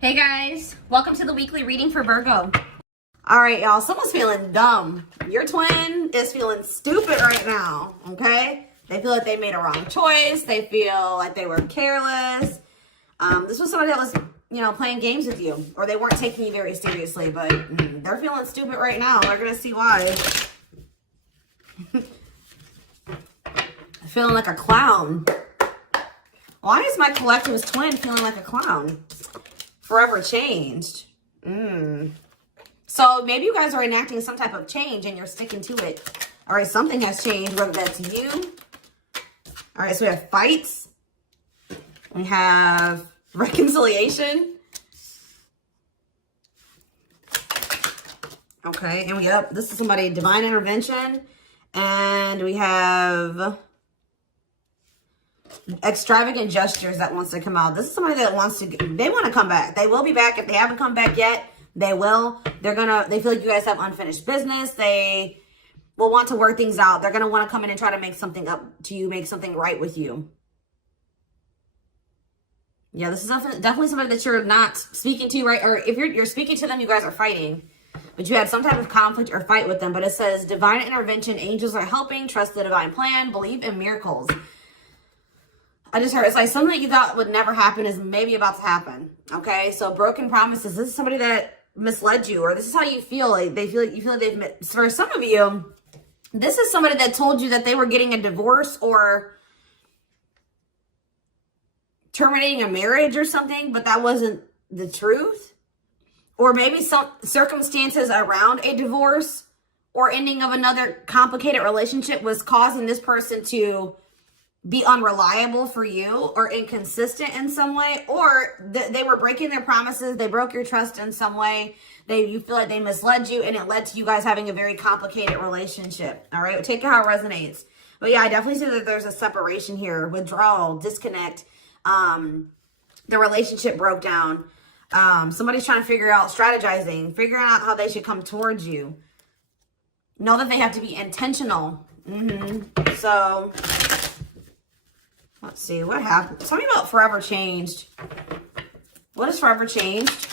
Hey guys, welcome to the weekly reading for Virgo. All right, y'all, someone's feeling dumb. Your twin is feeling stupid right now, okay? They feel like they made a wrong choice. They feel like they were careless. This was somebody that was, playing games with you, or they weren't taking you very seriously, but they're feeling stupid right now. We're going to see why. Feeling like a clown. Why is my collective's twin feeling like a clown? Forever changed. So maybe you guys are enacting some type of change and you're sticking to it. All right, something has changed, whether that's you. All right, so we have fights. We have reconciliation. Okay, and this is somebody, divine intervention. And we have extravagant gestures that wants to come out. This is somebody that they want to come back. They will be back. If they haven't come back yet, they will. They feel like you guys have unfinished business. They will want to work things out. They're going to want to come in and try to make something up to you, make something right with you. Yeah, this is definitely somebody that you're not speaking to, right? Or if you're speaking to them, you guys are fighting. But you had some type of conflict or fight with them. But it says, divine intervention, angels are helping, trust the divine plan, believe in miracles. I just heard it's like something that you thought would never happen is maybe about to happen. Okay, so broken promises. This is somebody that misled you, or this is how you feel. Like you feel like they've. For some of you, this is somebody that told you that they were getting a divorce or terminating a marriage or something, but that wasn't the truth. Or maybe some circumstances around a divorce or ending of another complicated relationship was causing this person to be unreliable for you or inconsistent in some way, or they were breaking their promises. They broke your trust in some way. You feel like they misled you and it led to you guys having a very complicated relationship. All right. Take it how it resonates. But yeah, I definitely see that there's a separation here, withdrawal, disconnect. The relationship broke down. Somebody's trying to figure out strategizing, figuring out how they should come towards you. Know that they have to be intentional. So let's see what happened. Tell me about forever changed. What is forever changed?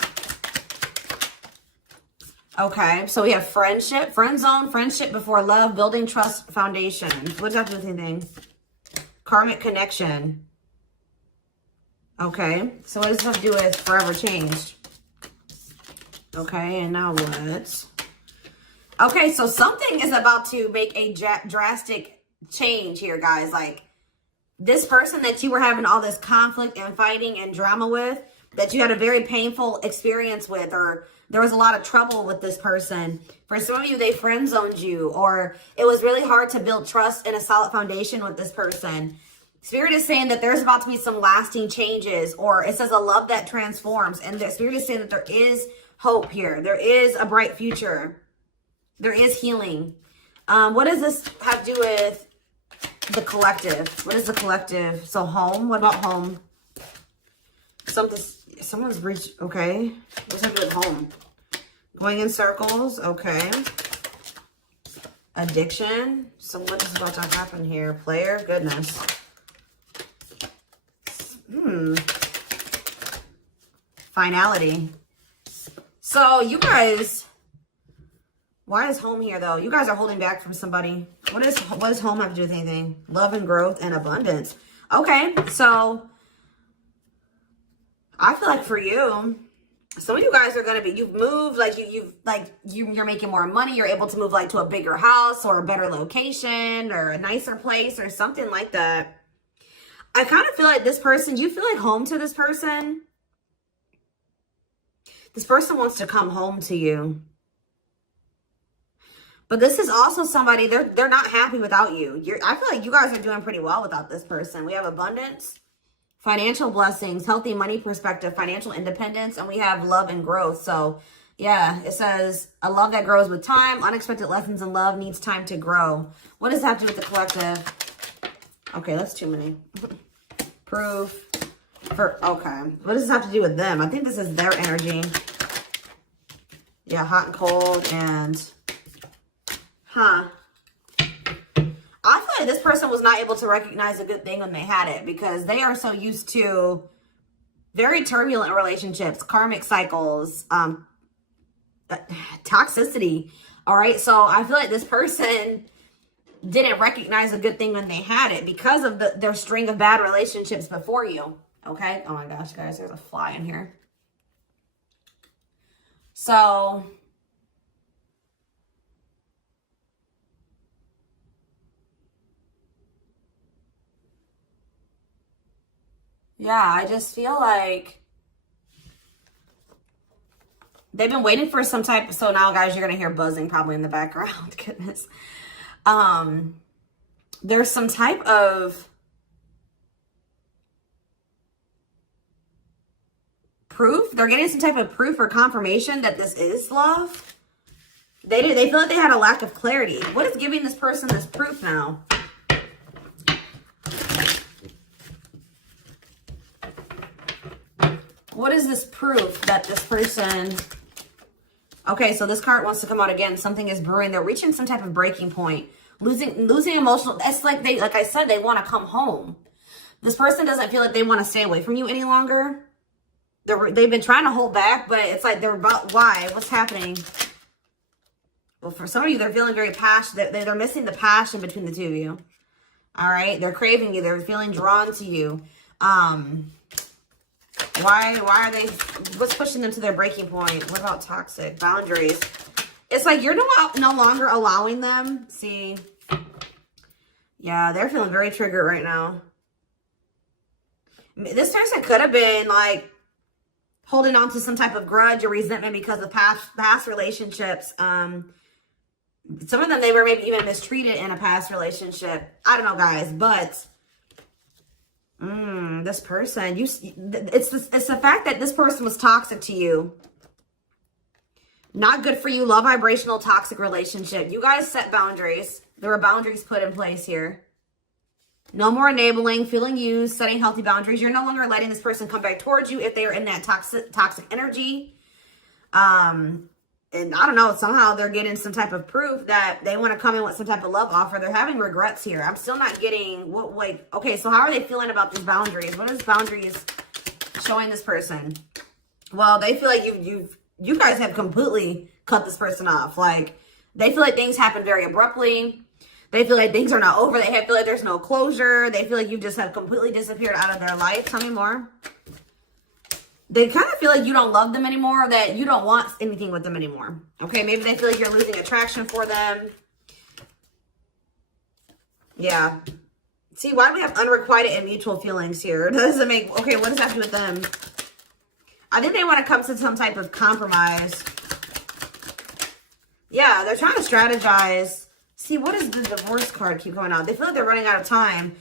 Okay, so we have friendship, friend zone, friendship before love, building trust foundation. What does that have to do with anything? Karmic connection. Okay, so what does this have to do with forever changed? Okay, and now what? Okay, so something is about to make a drastic change here, guys. Like, this person that you were having all this conflict and fighting and drama with, that you had a very painful experience with, or there was a lot of trouble with this person. For some of you, they friend zoned you, or it was really hard to build trust and a solid foundation with this person. Spirit is saying that there's about to be some lasting changes, or it says a love that transforms. And the Spirit is saying that there is hope here. There is a bright future. There is healing. What does this have to do with the collective? What is the collective? So home. What about home? Someone's reached. Okay. What's that do with home? Going in circles. Okay. Addiction. So what is about to happen here? Player. Goodness. Finality. So you guys. Why is home here, though? You guys are holding back from somebody. What does home have to do with anything? Love and growth and abundance. Okay, so I feel like for you, some of you guys are going to be, you've moved, like you're making more money. You're able to move like to a bigger house or a better location or a nicer place or something like that. I kind of feel like this person, do you feel like home to this person? This person wants to come home to you. But this is also somebody, they're not happy without you. I feel like you guys are doing pretty well without this person. We have abundance, financial blessings, healthy money perspective, financial independence, and we have love and growth. So yeah, it says a love that grows with time. Unexpected lessons in love needs time to grow. What does that have to do with the collective? Okay, that's too many. Proof. Okay. What does this have to do with them? I think this is their energy. Yeah, hot and cold and... I feel like this person was not able to recognize a good thing when they had it because they are so used to Very turbulent relationships, karmic cycles, toxicity. All right. So I feel like this person didn't recognize a good thing when they had it because of their string of bad relationships before you. Okay. Oh my gosh, guys, there's a fly in here. So yeah, I just feel like they've been waiting for some type. So now, guys, you're gonna hear buzzing probably in the background. Goodness. There's some type of proof. They're getting some type of proof or confirmation that this is love. They feel like they had a lack of clarity. What is giving this person this proof now? What is this proof that this person... Okay, so this card wants to come out again. Something is brewing. They're reaching some type of breaking point. Losing emotional... It's like like I said, they want to come home. This person doesn't feel like they want to stay away from you any longer. They've been trying to hold back, but it's like they're about... Why? What's happening? Well, for some of you, they're feeling very passionate. They're missing the passion between the two of you. All right? They're craving you. They're feeling drawn to you. Why are they, what's pushing them to their breaking point? What about toxic boundaries? It's like you're no longer allowing them. See, yeah, they're feeling very triggered right now. This person could have been like holding on to some type of grudge or resentment because of past relationships. Some of them, they were maybe even mistreated in a past relationship. I don't know, guys, but this person, it's the fact that this person was toxic to you. Not good for you. Low vibrational toxic relationship. You guys set boundaries. There were boundaries put in place here. No more enabling, feeling used, setting healthy boundaries. You're no longer letting this person come back towards you if they are in that toxic energy. And I don't know, somehow they're getting some type of proof that they want to come in with some type of love offer. They're having regrets here. I'm still not getting what, like, okay, so how are they feeling about these boundaries? What is boundaries showing this person? Well, they feel like you guys have completely cut this person off. Like, they feel like things happen very abruptly. They feel like things are not over. They feel like there's no closure. They feel like you just have completely disappeared out of their life. Tell me more. They kind of feel like you don't love them anymore, or that you don't want anything with them anymore. Okay, maybe they feel like you're losing attraction for them. Yeah. See, why do we have unrequited and mutual feelings here? Doesn't make... Okay, what does that have to do with them? I think they want to come to some type of compromise. Yeah, they're trying to strategize. See, what does the divorce card keep going on? They feel like they're running out of time.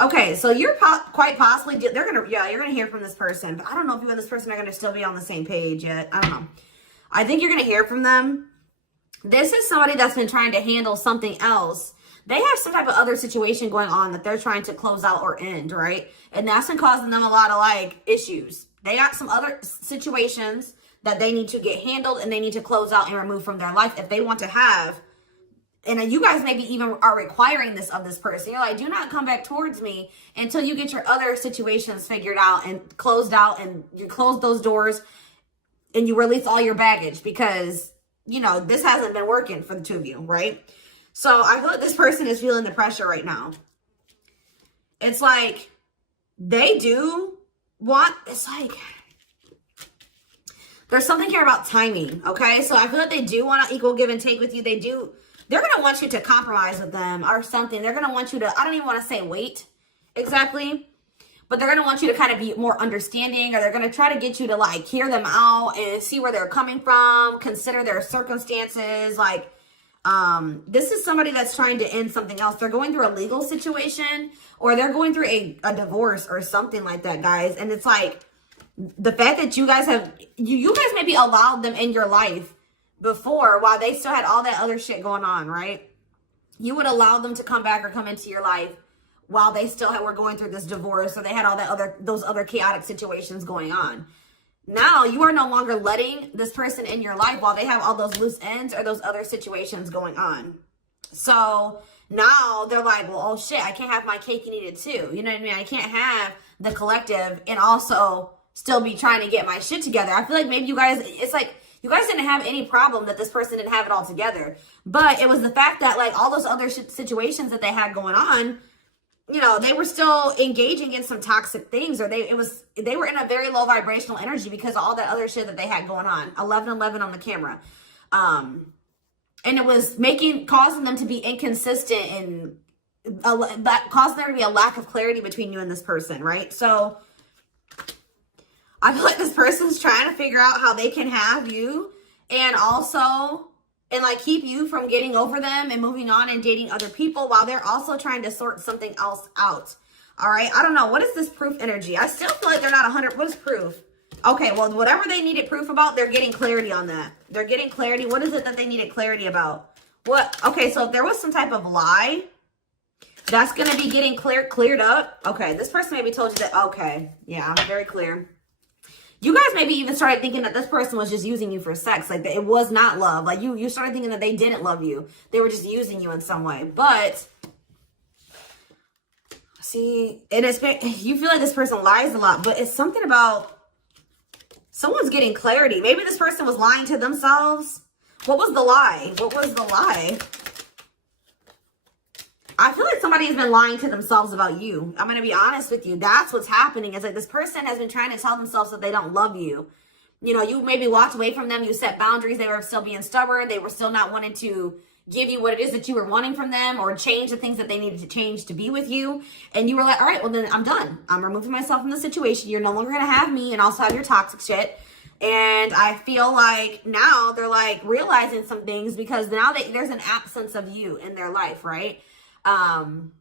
Okay, so you're quite possibly, you're going to hear from this person. But I don't know if you and this person are going to still be on the same page yet. I don't know. I think you're going to hear from them. This is somebody that's been trying to handle something else. They have some type of other situation going on that they're trying to close out or end, right? And that's been causing them a lot of, like, issues. They got some other situations that they need to get handled and they need to close out and remove from their life if they want to have. And you guys maybe even are requiring this of this person. You're like, do not come back towards me until you get your other situations figured out and closed out, and you close those doors and you release all your baggage because, you know, this hasn't been working for the two of you, right? So I feel like this person is feeling the pressure right now. It's like they do want, it's like, there's something here about timing, okay? So I feel like they do want to equal give and take with you. They do. They're going to want you to compromise with them or something. They're going to want you to, I don't even want to say wait exactly, but they're going to want you to kind of be more understanding, or they're going to try to get you to, like, hear them out and see where they're coming from, consider their circumstances. Like, this is somebody that's trying to end something else. They're going through a legal situation, or they're going through a divorce or something like that, guys. And it's like the fact that you guys have, you guys maybe allowed them in your life before while they still had all that other shit going on, right? You would allow them to come back or come into your life while they still were going through this divorce, or they had all that those other chaotic situations going on. Now you are no longer letting this person in your life while they have all those loose ends or those other situations going on. So now they're like, well, oh shit, I can't have my cake and eat it too. You know what I mean? I can't have the collective and also still be trying to get my shit together. I feel like maybe you guys, it's like, you guys didn't have any problem that this person didn't have it all together. But it was the fact that, like, all those other situations that they had going on, you know, they were still engaging in some toxic things, or they were in a very low vibrational energy because of all that other shit that they had going on. 1111 on the camera. And it was causing them to be inconsistent, and that caused there to be a lack of clarity between you and this person, right? So I feel like this person's trying to figure out how they can have you and also, and like keep you from getting over them and moving on and dating other people, while they're also trying to sort something else out. All right. I don't know. What is this proof energy? I still feel like they're not 100. What is proof? Okay. Well, whatever they needed proof about, they're getting clarity on that. They're getting clarity. What is it that they needed clarity about? What? Okay. So if there was some type of lie, that's going to be getting cleared up. Okay. This person maybe told you that. Okay. Yeah, I'm very clear. You guys maybe even started thinking that this person was just using you for sex. Like, that it was not love. Like, you started thinking that they didn't love you. They were just using you in some way. But, see, and you feel like this person lies a lot. But it's something about someone's getting clarity. Maybe this person was lying to themselves. What was the lie? What was the lie? I feel like somebody has been lying to themselves about you. I'm going to be honest with you. That's what's happening. It's like this person has been trying to tell themselves that they don't love you. You know, you maybe walked away from them. You set boundaries. They were still being stubborn. They were still not wanting to give you what it is that you were wanting from them, or change the things that they needed to change to be with you. And you were like, all right, well, then I'm done. I'm removing myself from the situation. You're no longer going to have me and also have your toxic shit. And I feel like now they're like realizing some things, because now there's an absence of you in their life, right? And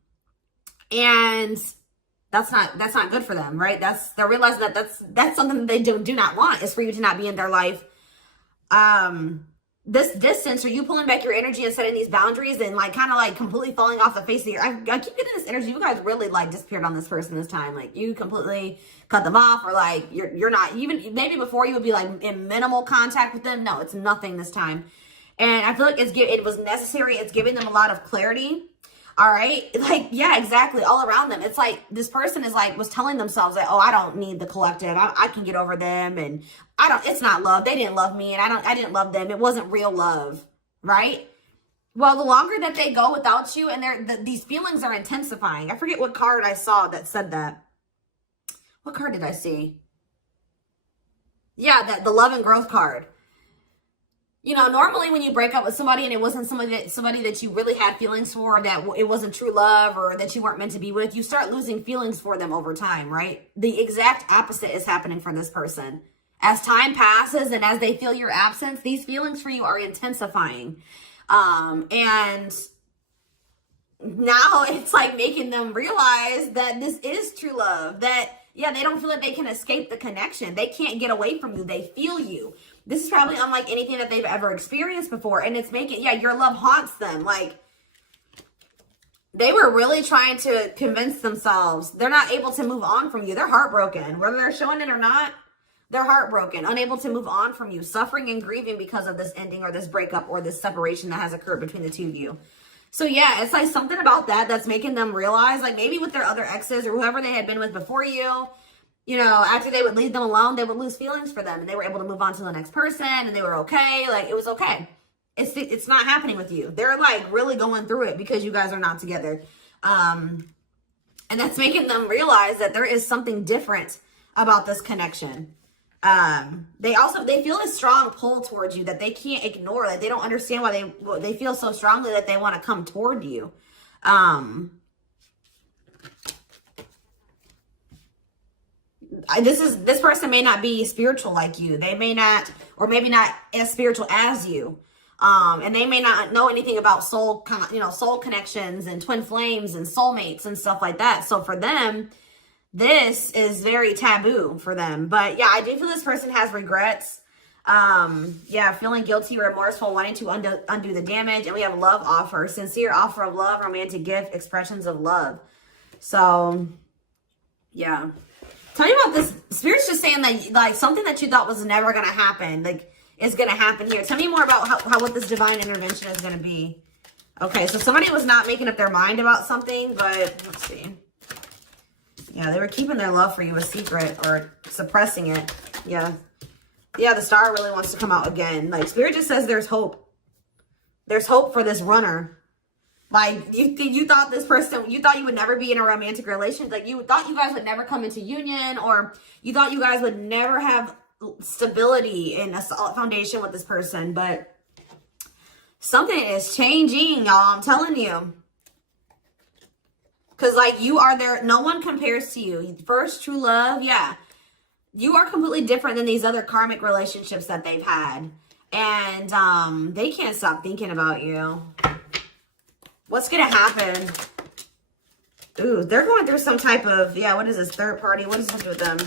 that's not good for them, right? They're realizing that that's something that they do not want, is for you to not be in their life. This distance, or you pulling back your energy and setting these boundaries, and like kind of like completely falling off the face of your, I keep getting this energy. You guys really like disappeared on this person this time. Like, you completely cut them off, or like you're not even, maybe before you would be like in minimal contact with them. No, it's nothing this time. And I feel like it was necessary. It's giving them a lot of clarity. All right. Like, yeah, exactly. All around them. It's like this person was telling themselves that, oh, I don't need the collective. I can get over them. And it's not love. They didn't love me, and I didn't love them. It wasn't real love. Right. Well, the longer that they go without you, and these feelings are intensifying. I forget what card I saw that said that. What card did I see? Yeah, the love and growth card. You know, normally when you break up with somebody and it wasn't somebody that you really had feelings for, that it wasn't true love, or that you weren't meant to be with, you start losing feelings for them over time, right? The exact opposite is happening for this person. As time passes and as they feel your absence, these feelings for you are intensifying. And now it's like making them realize that this is true love, that, yeah, they don't feel like they can escape the connection. They can't get away from you. They feel you. This is probably unlike anything that they've ever experienced before. And it's making, yeah, your love haunts them. Like, they were really trying to convince themselves they're not able to move on from you. They're heartbroken. Whether they're showing it or not, they're heartbroken, unable to move on from you, suffering and grieving because of this ending, or this breakup, or this separation that has occurred between the two of you. So yeah, it's like something about that's making them realize, like, maybe with their other exes or whoever they had been with before you know, after they would leave them alone, they would lose feelings for them, and they were able to move on to the next person, and they were okay. Like, it was okay. It's not happening with you. They're like really going through it because you guys are not together. And that's making them realize that there is something different about this connection. They feel a strong pull towards you that they can't ignore. Like, they don't understand why they feel so strongly that they want to come toward you. This person may not be spiritual like you. They may not, or maybe not as spiritual as you. And they may not know anything about soul connections and twin flames and soulmates and stuff like that. So for them, this is very taboo for them. But yeah, I do feel this person has regrets. Yeah, feeling guilty, remorseful, wanting to undo the damage. And we have love offer, sincere offer of love, romantic gift, expressions of love. So yeah. Tell me about this. Spirit's just saying that, like, something that you thought was never going to happen, like, is going to happen here. Tell me more about what this divine intervention is going to be. Okay, so somebody was not making up their mind about something, but let's see. Yeah, they were keeping their love for you a secret or suppressing it. Yeah. Yeah, the star really wants to come out again. Like, Spirit just says there's hope. There's hope for this runner. Like, you thought this person, you thought you would never be in a romantic relationship. Like, you thought you guys would never come into union, or you thought you guys would never have stability and a solid foundation with this person. But something is changing, y'all. I'm telling you. Because, like, you are there. No one compares to you. First true love, yeah. You are completely different than these other karmic relationships that they've had. And they can't stop thinking about you. What's going to happen? Ooh, they're going through some type of, yeah, what is this? Third party? What does this have to do with them?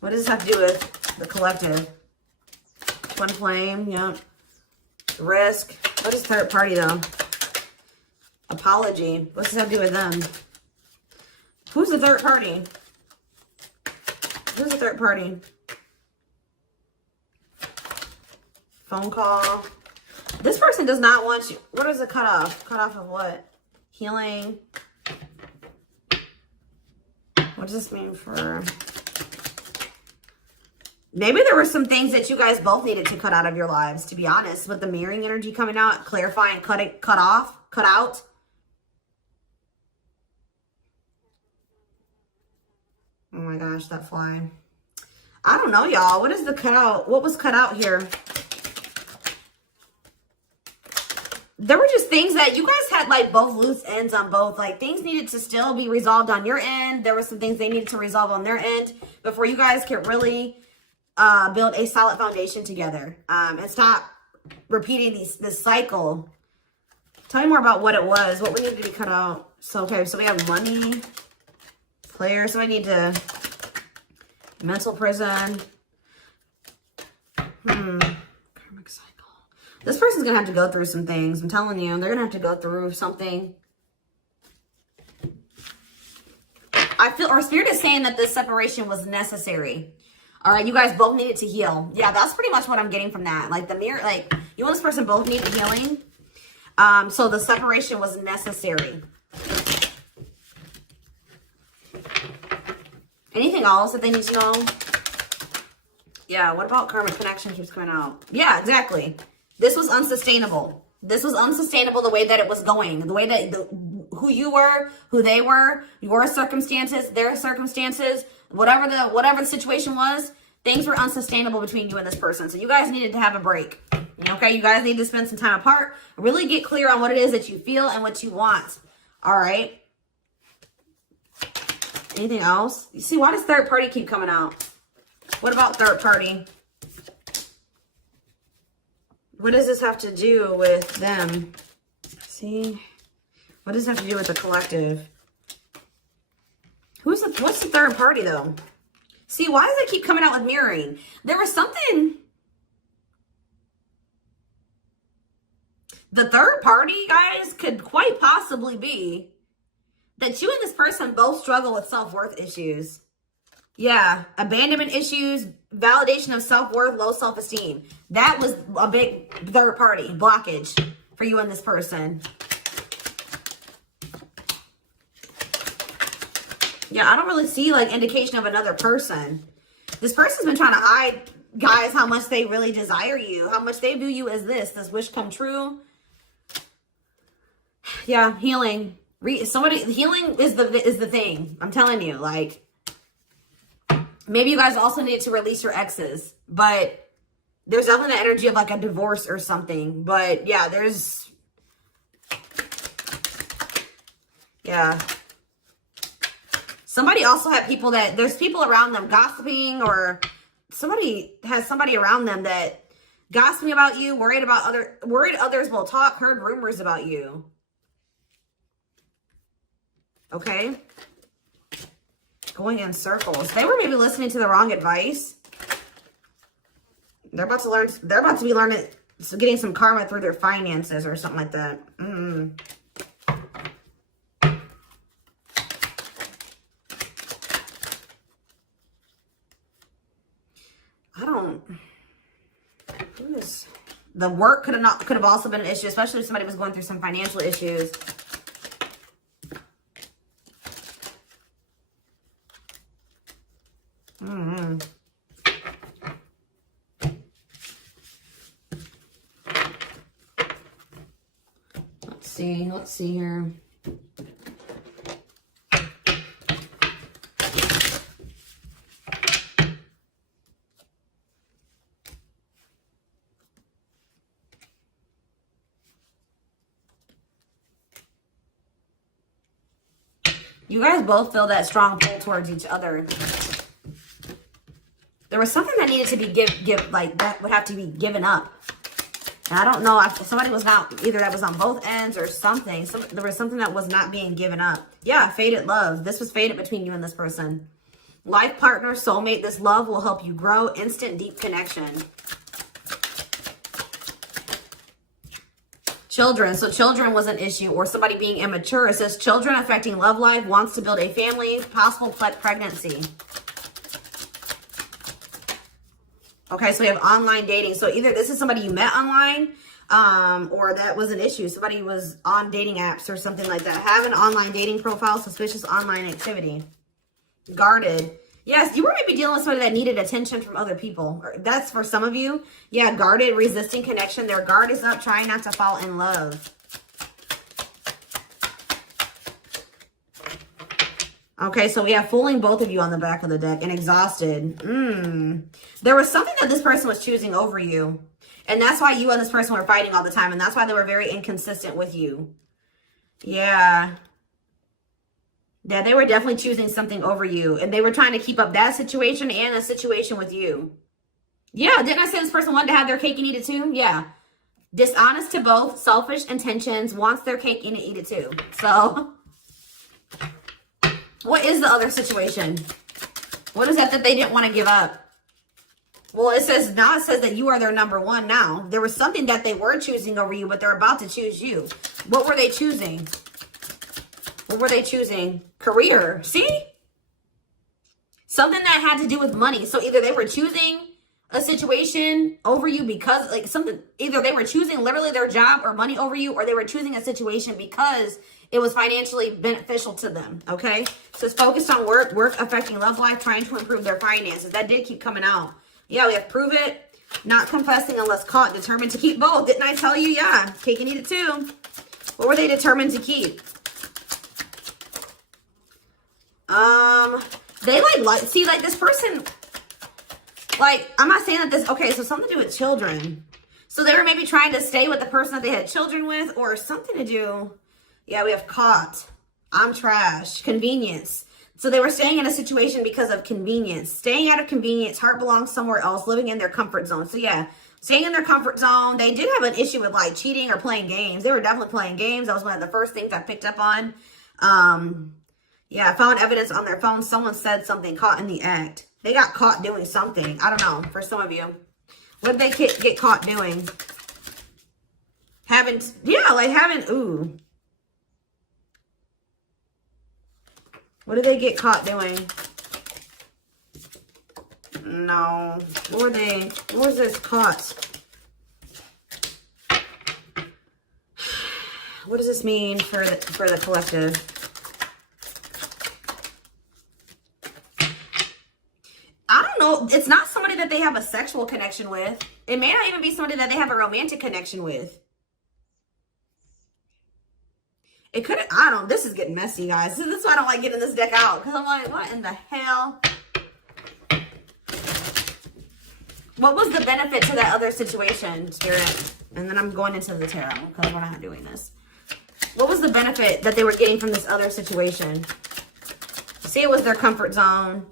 What does this have to do with the collective? Twin flame, yeah. Risk. What is third party, though? Apology. What's this have to do with them? Who's the third party? Who's the third party? Phone call. This person does not want you. What is the cutoff? Cutoff of what? Healing. What does this mean for... Maybe there were some things that you guys both needed to cut out of your lives, to be honest. With the mirroring energy coming out, clarifying, cut out. Oh my gosh, that fly. I don't know, y'all. What is the cutout? What was cut out here? There were just things that you guys had, like, both loose ends on both. Like, things needed to still be resolved on your end. There were some things they needed to resolve on their end before you guys could really build a solid foundation together. And stop repeating this cycle. Tell me more about what it was. What we needed to be cut out. So, okay, so we have money. Player. So I need to... Mental prison. Karmic cycle. This person's going to have to go through some things. I'm telling you. They're going to have to go through something. I feel, or Spirit is saying that this separation was necessary. All right. You guys both needed to heal. Yeah, that's pretty much what I'm getting from that. Like, the mirror, like, you and this person both needed healing. So the separation was necessary. Anything else that they need to know? Yeah, what about karmic connection keeps coming out? Yeah, exactly. This was unsustainable. This was unsustainable the way that it was going. The way that, who you were, who they were, your circumstances, their circumstances, whatever the situation was, things were unsustainable between you and this person. So you guys needed to have a break. Okay, you guys need to spend some time apart. Really get clear on what it is that you feel and what you want. All right. Anything else? You see, why does third party keep coming out? What about third party? What does this have to do with them? See? What does this have to do with the collective? What's the third party, though? See, why does it keep coming out with mirroring? There was something... The third party, guys, could quite possibly be that you and this person both struggle with self-worth issues. Yeah, abandonment issues, validation of self-worth, low self-esteem. That was a big third party blockage for you and this person. Yeah, I don't really see, like, indication of another person. This person's been trying to hide, guys, how much they really desire you, how much they view you as this wish come true. Yeah, healing. Healing is the thing. I'm telling you, like, maybe you guys also need to release your exes, but there's definitely the energy of, like, a divorce or something. But yeah, yeah. Somebody also had people there's people around them gossiping, or somebody has somebody around them that gossiping about you, worried others will talk, heard rumors about you. Okay. Going in circles. They were maybe listening to the wrong advice. They're about to be learning, getting some karma through their finances or something like that. The work could have also been an issue, especially if somebody was going through some financial issues. Let's see here. You guys both feel that strong pull towards each other. There was something that needed to be like that would have to be given up. And I don't know if somebody was not, either that was on both ends or something. There was something that was not being given up. Yeah, fated love. This was fated between you and this person. Life partner, soulmate. This love will help you grow. Instant deep connection. Children. So children was an issue, or somebody being immature. It says children affecting love life, wants to build a family, possible pregnancy. Okay, so we have online dating. So either this is somebody you met online, or that was an issue. Somebody was on dating apps or something like that. Have an online dating profile, suspicious online activity. Guarded. Yes, you were maybe dealing with somebody that needed attention from other people. That's for some of you. Yeah, guarded, resisting connection. Their guard is up, trying not to fall in love. Okay, so we have fooling both of you on the back of the deck and exhausted. There was something that this person was choosing over you. And that's why you and this person were fighting all the time. And that's why they were very inconsistent with you. Yeah. Yeah, they were definitely choosing something over you. And they were trying to keep up that situation and a situation with you. Yeah, didn't I say this person wanted to have their cake and eat it too? Yeah. Dishonest to both, selfish intentions, wants their cake and eat it too. So, what is the other situation? What is that they didn't want to give up? Well, it says that you are their number one now. There was something that they were choosing over you, but they're about to choose you. What were they choosing? What were they choosing? Career. See? Something that had to do with money. So either they were choosing a situation over you because like something, either they were choosing literally their job or money over you, or they were choosing a situation because it was financially beneficial to them. Okay. So it's focused on work affecting love life, trying to improve their finances. That did keep coming out. Yeah, we have prove it, not confessing unless caught, determined to keep both. Didn't I tell you? Yeah, cake and eat it too. What were they determined to keep? They see, like this person, like, I'm not saying that this, okay, so something to do with children. So they were maybe trying to stay with the person that they had children with, or something to do. Yeah, we have caught. I'm trash. Convenience. So they were staying in a situation because of convenience. Staying out of convenience. Heart belongs somewhere else. Living in their comfort zone. So yeah, staying in their comfort zone. They did have an issue with like cheating or playing games. They were definitely playing games. That was one of the first things I picked up on. Yeah, I found evidence on their phone. Someone said something, caught in the act. They got caught doing something. I don't know, for some of you. What did they get caught doing? Ooh. What did they get caught doing? No. What was this caught? What does this mean for the collective? I don't know. It's not somebody that they have a sexual connection with. It may not even be somebody that they have a romantic connection with. It could, I don't know. This is getting messy, guys. This is why I don't like getting this deck out. Because I'm like, what in the hell? What was the benefit to that other situation, Spirit? And then I'm going into the tarot because we're not doing this. What was the benefit that they were getting from this other situation? See, it was their comfort zone.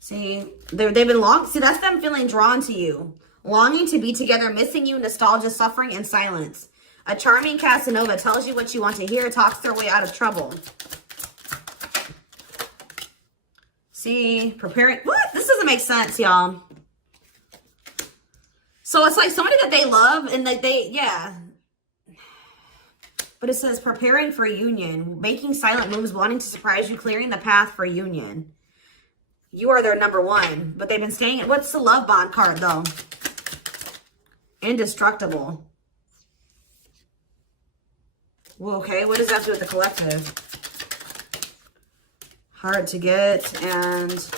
See, they've been see, that's them feeling drawn to you. Longing to be together, missing you, nostalgia, suffering, and silence. A charming Casanova tells you what you want to hear, talks their way out of trouble. See, preparing. What? This doesn't make sense, y'all. So it's like somebody that they love and that yeah. But it says preparing for a union, making silent moves, wanting to surprise you, clearing the path for union. You are their number one, but they've been staying. What's the love bond card, though? Indestructible. Well, okay, what does that do with the collective? Hard to get and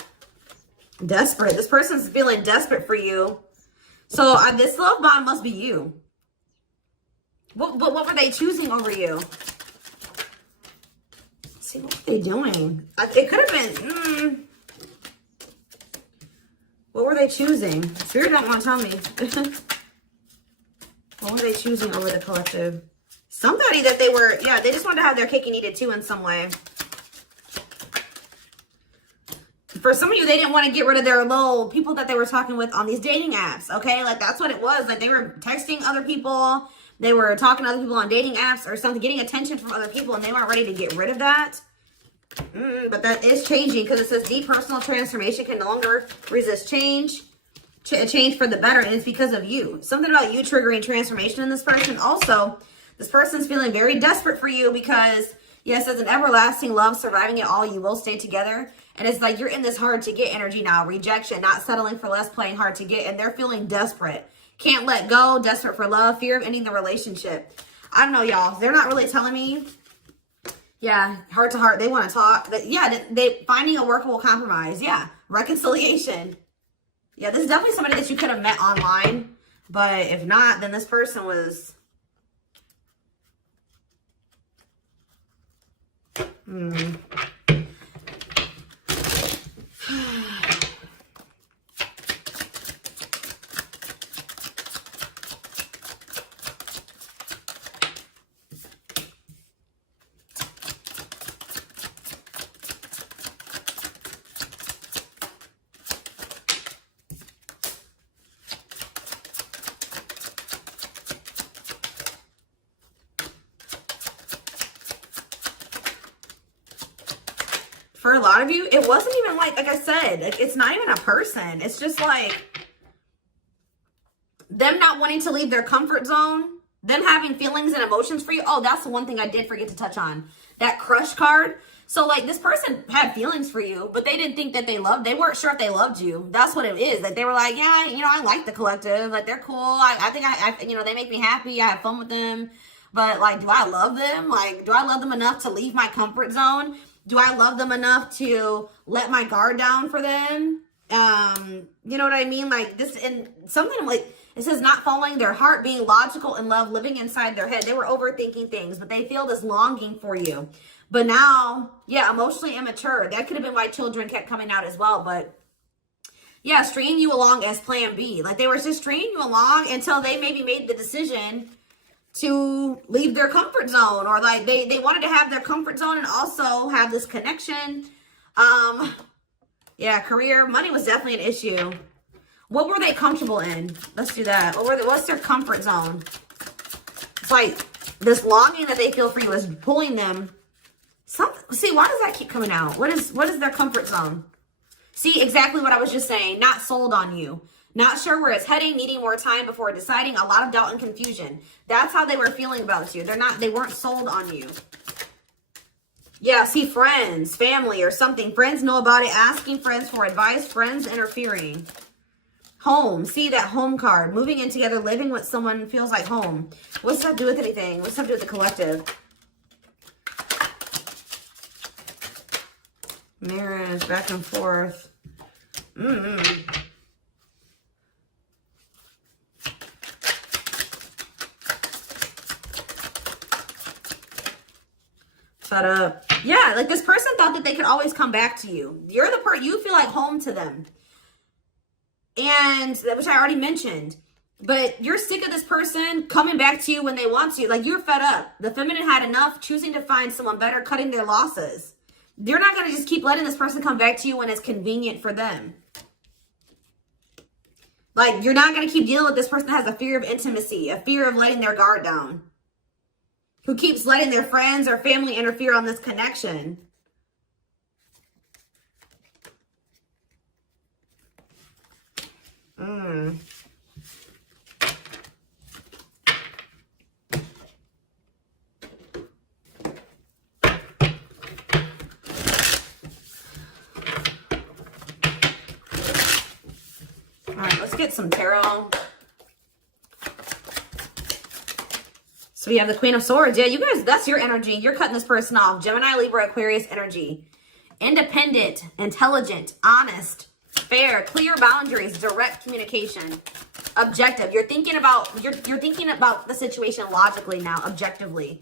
desperate. This person's feeling desperate for you. So this love bond must be you. What were they choosing over you? Let's see, what were they doing? It could have been, what were they choosing? Spirit don't want to tell me. What were they choosing over the collective? Somebody that they were, yeah, they just wanted to have their cake and eat it too in some way. For some of you, they didn't want to get rid of their little people that they were talking with on these dating apps, okay? Like, that's what it was. Like, they were texting other people. They were talking to other people on dating apps or something, getting attention from other people, and they weren't ready to get rid of that. But that is changing because it says deep personal transformation can no longer resist change. Change for the better, and it's because of you. Something about you triggering transformation in this person. Also, this person's feeling very desperate for you because, yes, as an everlasting love, surviving it all, you will stay together. And it's like you're in this hard to get energy now. Rejection, not settling for less, playing hard to get. And they're feeling desperate. Can't let go, desperate for love, fear of ending the relationship. I don't know, y'all. They're not really telling me. Yeah, heart to heart. They want to talk. Yeah, they finding a workable compromise. Yeah, reconciliation. Yeah, this is definitely somebody that you could have met online. But if not, then this person was... For a lot of you, it wasn't even like I said, it's not even a person. It's just like them not wanting to leave their comfort zone, them having feelings and emotions for you. Oh, that's the one thing I did forget to touch on. That crush card. So like this person had feelings for you, but they didn't think that they weren't sure if they loved you. That's what it is. Like they were like, yeah, you know, I like the collective. Like they're cool. I think I you know, they make me happy. I have fun with them. But like, do I love them? Like, do I love them enough to leave my comfort zone? Do I love them enough to let my guard down for them? You know what I mean? Like this, and something like, it says not following their heart, being logical in love, living inside their head. They were overthinking things, but they feel this longing for you. But now, yeah, emotionally immature. That could have been why children kept coming out as well. But yeah, stringing you along as plan B. Like they were just stringing you along until they maybe made the decision to leave their comfort zone, or like they wanted to have their comfort zone and also have this connection. Yeah, career, money was definitely an issue. What were they comfortable in? Let's do that. What's their comfort zone? It's like this longing that they feel for you is pulling them. See, why does that keep coming out? What is their comfort zone? See, exactly what I was just saying. Not sold on you. Not sure where it's heading, needing more time before deciding, a lot of doubt and confusion. That's how they were feeling about you. They weren't sold on you. Yeah, see, friends, family or something. Friends know about it, asking friends for advice, friends interfering. Home, see that home card. Moving in together, living with someone feels like home. What's that to do with anything? What's that to do with the collective? Marriage, back and forth. Shut up. Yeah, like this person thought that they could always come back to you. You're the person, you feel like home to them. And, which I already mentioned. But you're sick of this person coming back to you when they want to. Like, you're fed up. The feminine had enough, choosing to find someone better, cutting their losses. You're not going to just keep letting this person come back to you when it's convenient for them. Like, you're not going to keep dealing with this person that has a fear of intimacy, a fear of letting their guard down, who keeps letting their friends or family interfere on this connection. All right, let's get some tarot. So we have the Queen of Swords. Yeah, you guys, that's your energy. You're cutting this person off. Gemini, Libra, Aquarius energy. Independent, intelligent, honest, fair, clear boundaries, direct communication. Objective. You're thinking about the situation logically now, objectively.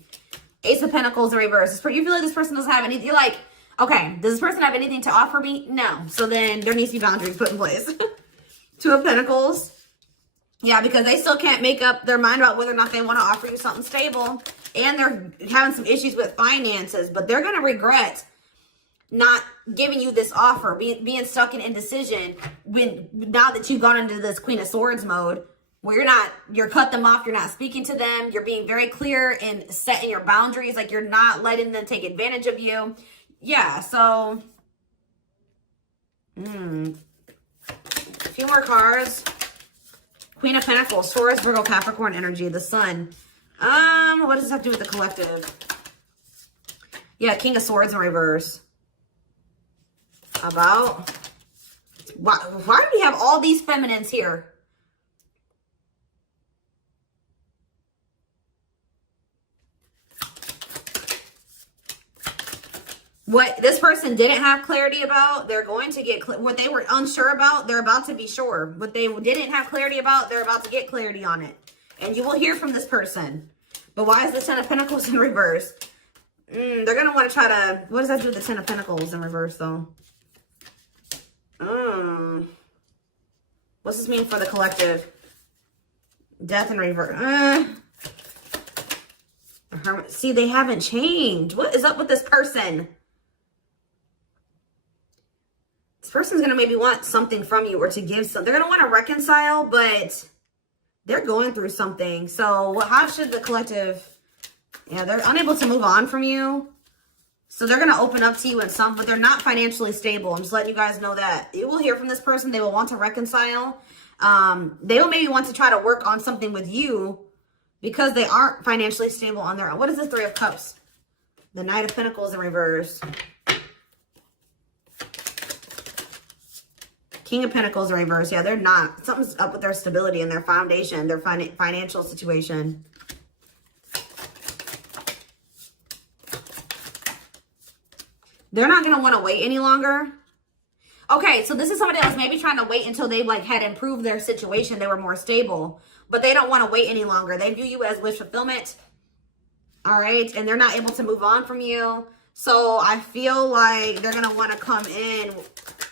Ace of Pentacles in reverse. You feel like this person doesn't have anything. You're like, okay, does this person have anything to offer me? No. So then there needs to be boundaries put in place. Two of Pentacles. Yeah, because they still can't make up their mind about whether or not they want to offer you something stable. And they're having some issues with finances, but they're going to regret not giving you this offer, being stuck in indecision now that you've gone into this Queen of Swords mode where you're cut them off, you're not speaking to them, you're being very clear and setting your boundaries, like you're not letting them take advantage of you. Yeah, so a few more cards. Queen of Pentacles, Taurus, Virgo, Capricorn energy, the Sun. What does this have to do with the collective? Yeah, King of Swords in reverse. About why do we have all these feminines here? What this person didn't have clarity about, they're going to get what they were unsure about, they're about to be sure. What they didn't have clarity about, they're about to get clarity on it. And you will hear from this person. But why is the Ten of Pentacles in reverse? They're going to want to try to, what does that do with the Ten of Pentacles in reverse though? What's this mean for the collective? Death in reverse. See, they haven't changed. What is up with this person? This person's going to maybe want something from you or to give something. They're going to want to reconcile, but they're going through something. So how should the collective... Yeah, they're unable to move on from you. So they're going to open up to you in some, but they're not financially stable. I'm just letting you guys know that. You will hear from this person. They will want to reconcile. They will maybe want to try to work on something with you because they aren't financially stable on their own. What is the Three of Cups? The Knight of Pentacles in reverse. King of Pentacles in reverse. Yeah, they're not. Something's up with their stability and their foundation, their financial situation. They're not going to want to wait any longer. Okay, so this is somebody that was maybe trying to wait until they had improved their situation. They were more stable. But they don't want to wait any longer. They view you as wish fulfillment. All right? And they're not able to move on from you. So I feel like they're going to want to come in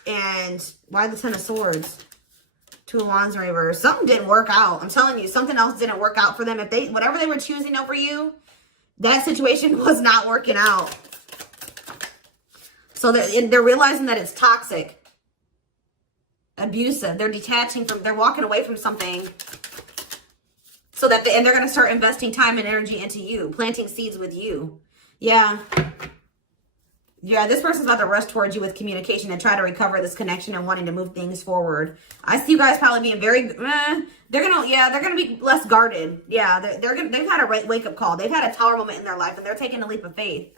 and... Why the Ten of Swords? Two of Wands in reverse. Something didn't work out. I'm telling you, something else didn't work out for them. Whatever they were choosing over you, that situation was not working out. So they're realizing that it's toxic, abusive. They're detaching from, they're walking away from something so that and they're going to start investing time and energy into you, planting seeds with you. Yeah. Yeah, this person's about to rush towards you with communication and try to recover this connection and wanting to move things forward. I see you guys probably being very, they're going to be less guarded. Yeah, they've had a wake-up call. They've had a tower moment in their life and they're taking a leap of faith.